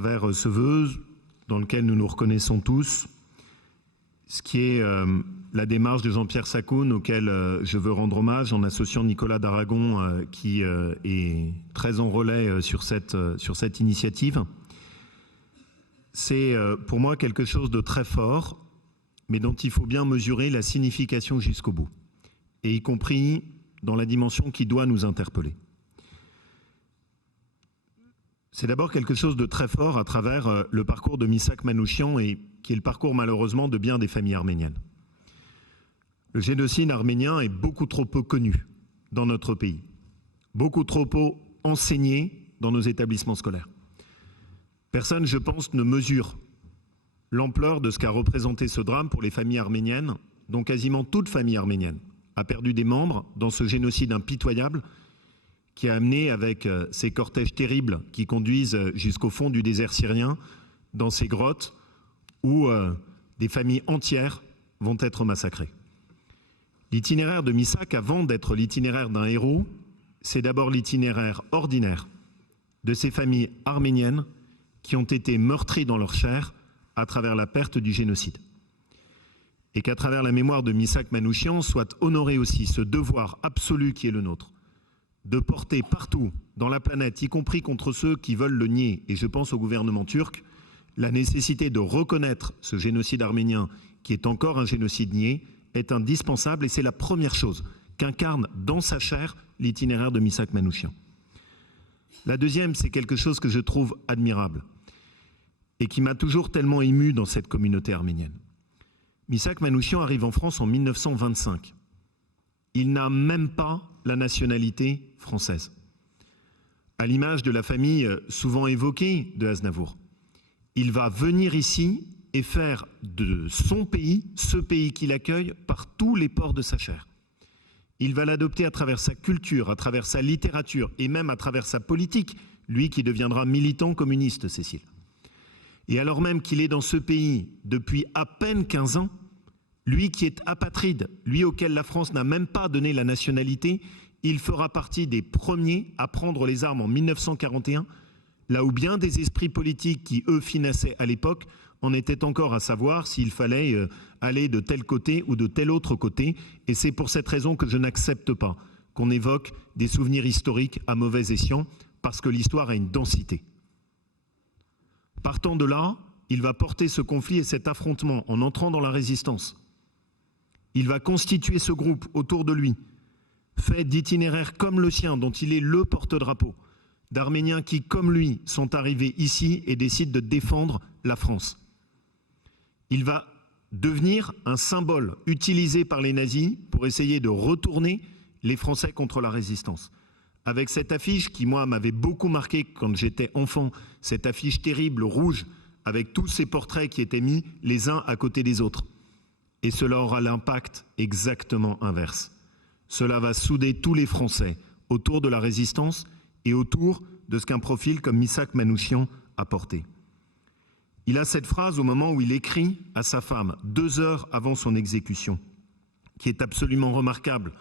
Vers ce vœu dans lequel nous nous reconnaissons tous, ce qui est la démarche de Jean-Pierre Sacoun, auquel je veux rendre hommage en associant Nicolas d'Aragon, qui est très en relais sur cette initiative. C'est pour moi quelque chose de très fort, mais dont il faut bien mesurer la signification jusqu'au bout, et y compris dans la dimension qui doit nous interpeller. C'est d'abord quelque chose de très fort à travers le parcours de Missak Manouchian, et qui est le parcours malheureusement de bien des familles arméniennes. Le génocide arménien est beaucoup trop peu connu dans notre pays, beaucoup trop peu enseigné dans nos établissements scolaires. Personne, je pense, ne mesure l'ampleur de ce qu'a représenté ce drame pour les familles arméniennes, dont quasiment toute famille arménienne a perdu des membres dans ce génocide impitoyable qui a amené, avec ces cortèges terribles qui conduisent jusqu'au fond du désert syrien, dans ces grottes où des familles entières vont être massacrées. L'itinéraire de Missak, avant d'être l'itinéraire d'un héros, c'est d'abord l'itinéraire ordinaire de ces familles arméniennes qui ont été meurtries dans leur chair à travers la perte du génocide. Et qu'à travers la mémoire de Missak Manouchian soit honoré aussi ce devoir absolu qui est le nôtre, de porter partout dans la planète, y compris contre ceux qui veulent le nier, et je pense au gouvernement turc, la nécessité de reconnaître ce génocide arménien, qui est encore un génocide nié, est indispensable, et c'est la première chose qu'incarne dans sa chair l'itinéraire de Missak Manouchian. La deuxième, c'est quelque chose que je trouve admirable, et qui m'a toujours tellement ému dans cette communauté arménienne. Missak Manouchian arrive en France en 1925. Il n'a même pas la nationalité française, à l'image de la famille souvent évoquée de Aznavour. Il va venir ici et faire de son pays, ce pays qui l'accueille, par tous les pores de sa chair. Il va l'adopter à travers sa culture, à travers sa littérature et même à travers sa politique, lui qui deviendra militant communiste, Cécile. Et alors même qu'il est dans ce pays depuis à peine 15 ans, lui qui est apatride, lui auquel la France n'a même pas donné la nationalité, il fera partie des premiers à prendre les armes en 1941, là où bien des esprits politiques qui, eux, finançaient à l'époque, en étaient encore à savoir s'il fallait aller de tel côté ou de tel autre côté. Et c'est pour cette raison que je n'accepte pas qu'on évoque des souvenirs historiques à mauvais escient, parce que l'histoire a une densité. Partant de là, il va porter ce conflit et cet affrontement en entrant dans la résistance. Il va constituer ce groupe autour de lui, fait d'itinéraires comme le sien, dont il est le porte-drapeau, d'Arméniens qui, comme lui, sont arrivés ici et décident de défendre la France. Il va devenir un symbole utilisé par les nazis pour essayer de retourner les Français contre la résistance. Avec cette affiche qui, moi, m'avait beaucoup marqué quand j'étais enfant, cette affiche terrible, rouge, avec tous ces portraits qui étaient mis les uns à côté des autres. Et cela aura l'impact exactement inverse. Cela va souder tous les Français autour de la résistance et autour de ce qu'un profil comme Missak Manouchian a porté. Il a cette phrase au moment où il écrit à sa femme, 2 heures avant son exécution, qui est absolument remarquable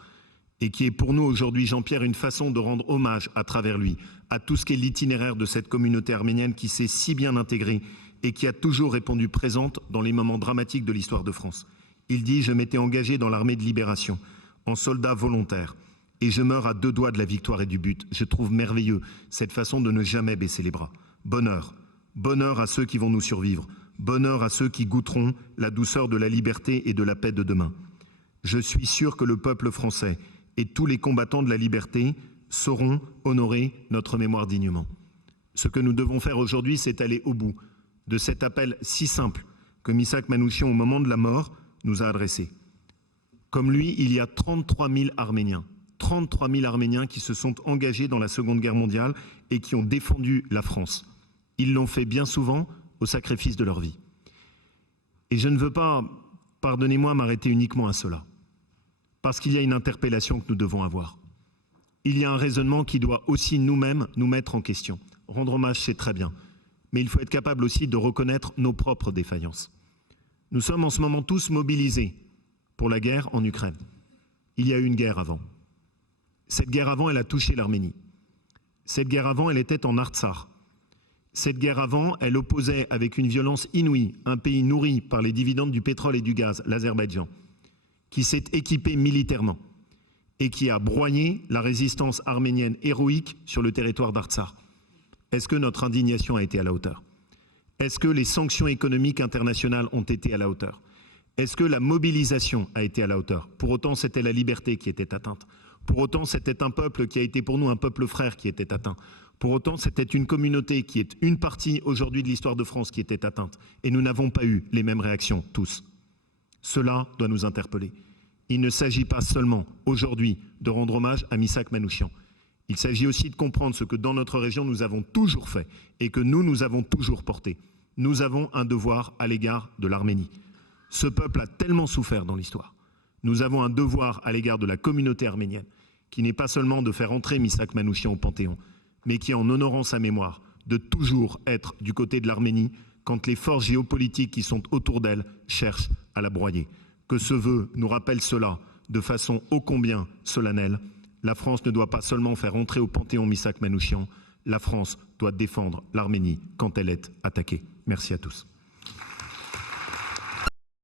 et qui est pour nous aujourd'hui, Jean-Pierre, une façon de rendre hommage à travers lui à tout ce qu'est l'itinéraire de cette communauté arménienne qui s'est si bien intégrée et qui a toujours répondu présente dans les moments dramatiques de l'histoire de France. Il dit « Je m'étais engagé dans l'armée de libération, en soldat volontaire, et je meurs à 2 doigts de la victoire et du but. Je trouve merveilleux cette façon de ne jamais baisser les bras. Bonheur, bonheur à ceux qui vont nous survivre, bonheur à ceux qui goûteront la douceur de la liberté et de la paix de demain. Je suis sûr que le peuple français et tous les combattants de la liberté sauront honorer notre mémoire dignement. Ce que nous devons faire aujourd'hui, c'est aller au bout de cet appel si simple que Missak Manouchian, au moment de la mort, nous a adressé. Comme lui, il y a 33 000 Arméniens. 33 000 Arméniens qui se sont engagés dans la Seconde Guerre mondiale et qui ont défendu la France. Ils l'ont fait bien souvent au sacrifice de leur vie. Et je ne veux pas, pardonnez-moi, m'arrêter uniquement à cela. Parce qu'il y a une interpellation que nous devons avoir. Il y a un raisonnement qui doit aussi nous-mêmes nous mettre en question. Rendre hommage, c'est très bien. Mais il faut être capable aussi de reconnaître nos propres défaillances. Nous sommes en ce moment tous mobilisés pour la guerre en Ukraine. Il y a eu une guerre avant. Cette guerre avant, elle a touché l'Arménie. Cette guerre avant, elle était en Artsakh. Cette guerre avant, elle opposait avec une violence inouïe un pays nourri par les dividendes du pétrole et du gaz, l'Azerbaïdjan, qui s'est équipé militairement et qui a broyé la résistance arménienne héroïque sur le territoire d'Artsakh. Est-ce que notre indignation a été à la hauteur? Est-ce que les sanctions économiques internationales ont été à la hauteur? Est-ce que la mobilisation a été à la hauteur? Pour autant, c'était la liberté qui était atteinte. Pour autant, c'était un peuple qui a été pour nous un peuple frère qui était atteint. Pour autant, c'était une communauté qui est une partie aujourd'hui de l'histoire de France qui était atteinte. Et nous n'avons pas eu les mêmes réactions, tous. Cela doit nous interpeller. Il ne s'agit pas seulement aujourd'hui de rendre hommage à Missak Manouchian. Il s'agit aussi de comprendre ce que dans notre région nous avons toujours fait et que nous avons toujours porté. Nous avons un devoir à l'égard de l'Arménie. Ce peuple a tellement souffert dans l'histoire. Nous avons un devoir à l'égard de la communauté arménienne, qui n'est pas seulement de faire entrer Missak Manouchian au Panthéon, mais qui, en honorant sa mémoire, de toujours être du côté de l'Arménie quand les forces géopolitiques qui sont autour d'elle cherchent à la broyer. Que ce vœu nous rappelle cela de façon ô combien solennelle. La France ne doit pas seulement faire entrer au Panthéon Missak Manouchian, la France doit défendre l'Arménie quand elle est attaquée. Merci à tous.